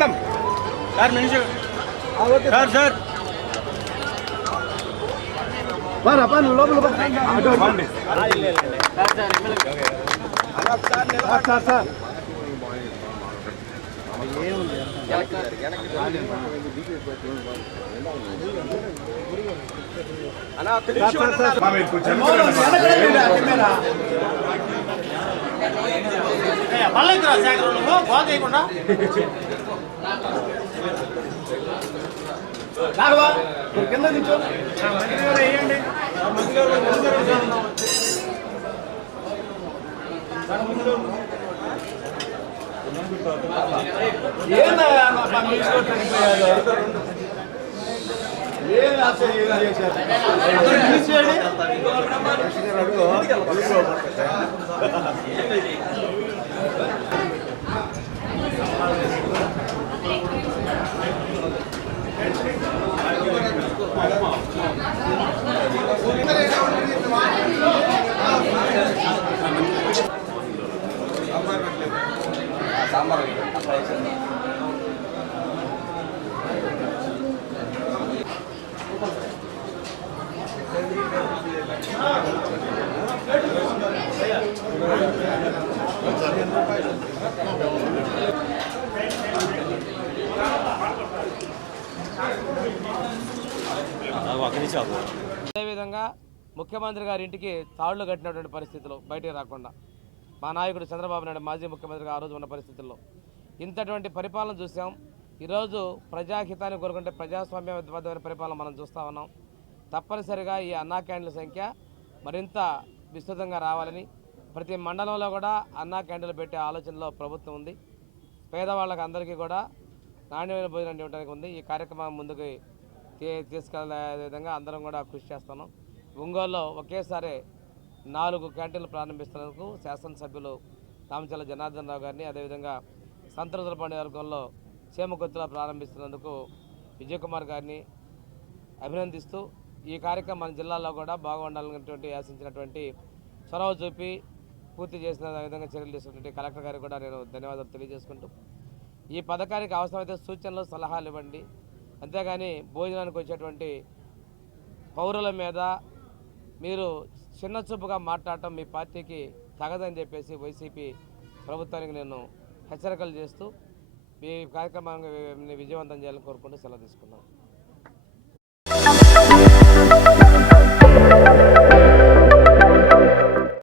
Sir కింద నిల్చో వేయండి. సాంబార్ అదేవిధంగా ముఖ్యమంత్రి గారి ఇంటికి తాళ్లు కట్టినటువంటి పరిస్థితులు బయటికి రాకుండా మా నాయకుడు చంద్రబాబు నాయుడు మాజీ ముఖ్యమంత్రిగా ఆ రోజు ఉన్న పరిస్థితుల్లో ఇంతటువంటి పరిపాలన చూసాం. ఈరోజు ప్రజాహితాన్ని కోరుకుంటే ప్రజాస్వామ్యబద్ధమైన పరిపాలన మనం చూస్తూ ఉన్నాం. తప్పనిసరిగా ఈ అన్నా క్యాంటీన్ల సంఖ్య మరింత విస్తృతంగా రావాలని ప్రతి మండలంలో కూడా అన్నా క్యాంటీన్లు పెట్టే ఆలోచనలో ప్రభుత్వం ఉంది. పేదవాళ్ళకి అందరికీ కూడా నాణ్యమైన భోజనం ఇవ్వడానికి ఉంది. ఈ కార్యక్రమం ముందుకు తీసుకెళ్లే విధంగా అందరం కూడా కృషి చేస్తున్నాం. ఒంగోలులో ఒకేసారి 4 క్యాంటీన్లు ప్రారంభిస్తున్నందుకు శాసనసభ్యులు రామచల్ల జనార్దన్ రావు గారిని, అదేవిధంగా సంతృతులపాడు వర్గంలో చేమకొత్తులా ప్రారంభిస్తున్నందుకు విజయ్ కుమార్ గారిని అభినందిస్తూ ఈ కార్యక్రమం మన జిల్లాలో కూడా బాగుండాలనేటువంటి ఆశించినటువంటి చొరవ చూపి పూర్తి చేసిన విధంగా చర్యలు తీసుకున్నటువంటి కలెక్టర్ గారికి కూడా నేను ధన్యవాదాలు తెలియజేసుకుంటూ ఈ పథకానికి అవసరమైతే సూచనలు సలహాలు ఇవ్వండి, అంతేగాని భోజనానికి వచ్చేటువంటి పౌరుల మీద మీరు చిన్న చూపుగా మాట్లాడటం మీ పార్టీకి తగదని చెప్పేసి వైసీపీ ప్రభుత్వానికి నేను హెచ్చరికలు చేస్తూ ఈ కార్యక్రమాన్ని విజయవంతం చేయాలని కోరుకుంటూ సెలవు తీసుకున్నాను.